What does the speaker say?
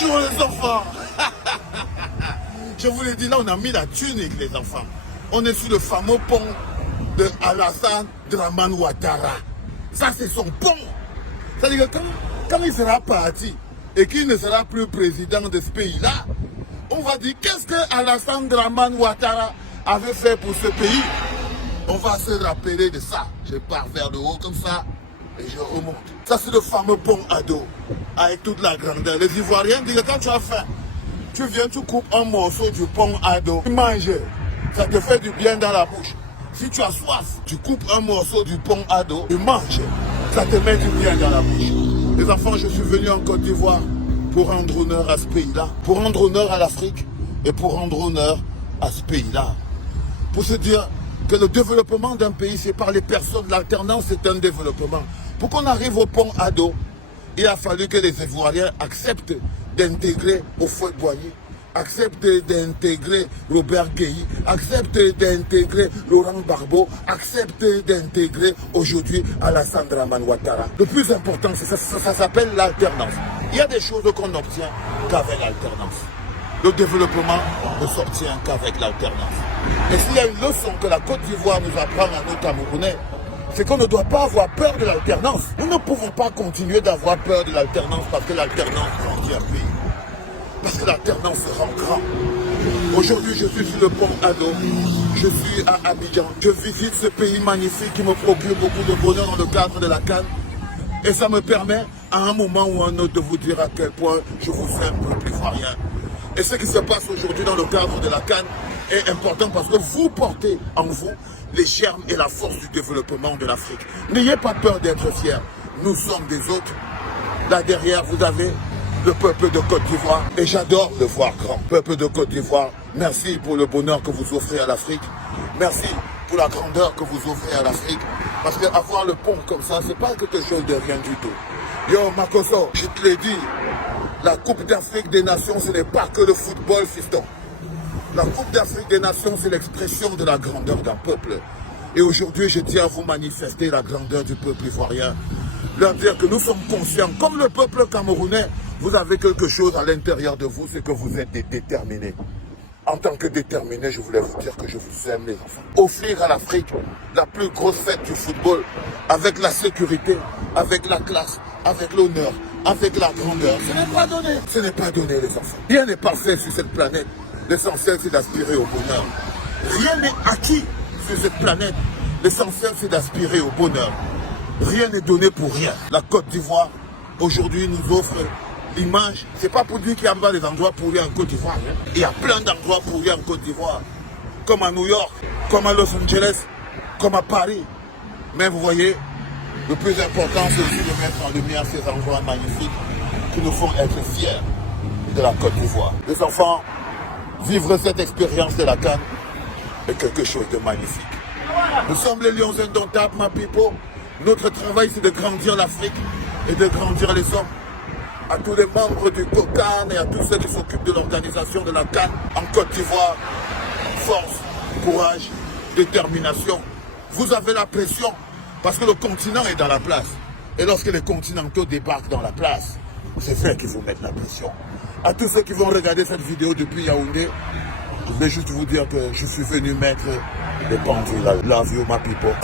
Bonjour les enfants. Je vous l'ai dit, là on a mis la thune avec les enfants. On est sur le fameux pont de Alassane Dramane Ouattara. Ça c'est son pont. C'est-à-dire que quand il sera parti et qu'il ne sera plus président de ce pays-là, on va dire qu'est-ce que Alassane Dramane Ouattara avait fait pour ce pays. On va se rappeler de ça. Je pars vers le haut comme ça et je remonte. Ça c'est le fameux pont Ado avec toute la grandeur. Les Ivoiriens disent que quand tu as faim, tu viens, tu coupes un morceau du pont Ado, tu manges, ça te fait du bien dans la bouche. Si tu as soif, tu coupes un morceau du pont Ado, tu manges, ça te met du bien dans la bouche. Les enfants, je suis venu en Côte d'Ivoire pour rendre honneur à ce pays-là, pour rendre honneur à l'Afrique et pour rendre honneur à ce pays-là. Pour se dire que le développement d'un pays, c'est par les personnes. L'alternance, c'est un développement. Pour qu'on arrive au pont Ado, il a fallu que les Ivoiriens acceptent d'intégrer Houphouët-Boigny, acceptent d'intégrer Robert Guéhi, acceptent d'intégrer Laurent Gbagbo, acceptent d'intégrer aujourd'hui Alassane Dramane Ouattara. Le plus important, ça s'appelle l'alternance. Il y a des choses qu'on n'obtient qu'avec l'alternance. Le développement ne s'obtient qu'avec l'alternance. Et s'il y a une leçon que la Côte d'Ivoire nous apprend à nous Camerounais, c'est qu'on ne doit pas avoir peur de l'alternance. Nous ne pouvons pas continuer d'avoir peur de l'alternance parce que l'alternance grandit un pays. Parce que l'alternance rend grand. Aujourd'hui, je suis sur le pont Ado. Je suis à Abidjan. Je visite ce pays magnifique qui me procure beaucoup de bonheur dans le cadre de la CAN. Et ça me permet, à un moment ou à un autre, de vous dire à quel point je vous aime, peuple ivoirien. Et ce qui se passe aujourd'hui dans le cadre de la CAN est important parce que vous portez en vous les germes et la force du développement de l'Afrique. N'ayez pas peur d'être fiers. Nous sommes des autres. Là derrière, vous avez le peuple de Côte d'Ivoire. Et j'adore le voir grand. Peuple de Côte d'Ivoire, merci pour le bonheur que vous offrez à l'Afrique. Merci pour la grandeur que vous offrez à l'Afrique. Parce qu'avoir le pont comme ça, c'est pas quelque chose de rien du tout. Yo, Makoso, je te l'ai dit, la Coupe d'Afrique des Nations, ce n'est pas que le football, fiston. La Coupe d'Afrique des Nations, c'est l'expression de la grandeur d'un peuple. Et aujourd'hui, je tiens à vous manifester la grandeur du peuple ivoirien. Leur dire que nous sommes conscients, comme le peuple camerounais, vous avez quelque chose à l'intérieur de vous, c'est que vous êtes déterminés. En tant que déterminés, je voulais vous dire que je vous aime, les enfants. Offrir à l'Afrique la plus grosse fête du football, avec la sécurité, avec la classe, avec l'honneur, avec la grandeur. Ce n'est pas donné. Ce n'est pas donné, les enfants. Rien n'est parfait sur cette planète. L'essentiel, c'est d'aspirer au bonheur. Rien n'est acquis sur cette planète. L'essentiel, c'est d'aspirer au bonheur. Rien n'est donné pour rien. La Côte d'Ivoire, aujourd'hui, nous offre l'image. C'est pas pour dire qu'il y a pas des endroits pourris en Côte d'Ivoire. Il y a plein d'endroits pourris en Côte d'Ivoire. Comme à New York, comme à Los Angeles, comme à Paris. Mais vous voyez, le plus important, c'est aussi de mettre en lumière ces endroits magnifiques qui nous font être fiers de la Côte d'Ivoire. Les enfants, vivre cette expérience de la CAN est quelque chose de magnifique. Nous sommes les lions indomptables, ma people. Notre travail, c'est de grandir l'Afrique et de grandir les hommes. À tous les membres du COCAN et à tous ceux qui s'occupent de l'organisation de la CAN en Côte d'Ivoire, force, courage, détermination. Vous avez la pression parce que le continent est dans la place. Et lorsque les continentaux débarquent dans la place, c'est fait qu'ils vous mettent la pression. À tous ceux qui vont regarder cette vidéo depuis Yaoundé, je vais juste vous dire que je suis venu mettre les pendules. Love you, my people.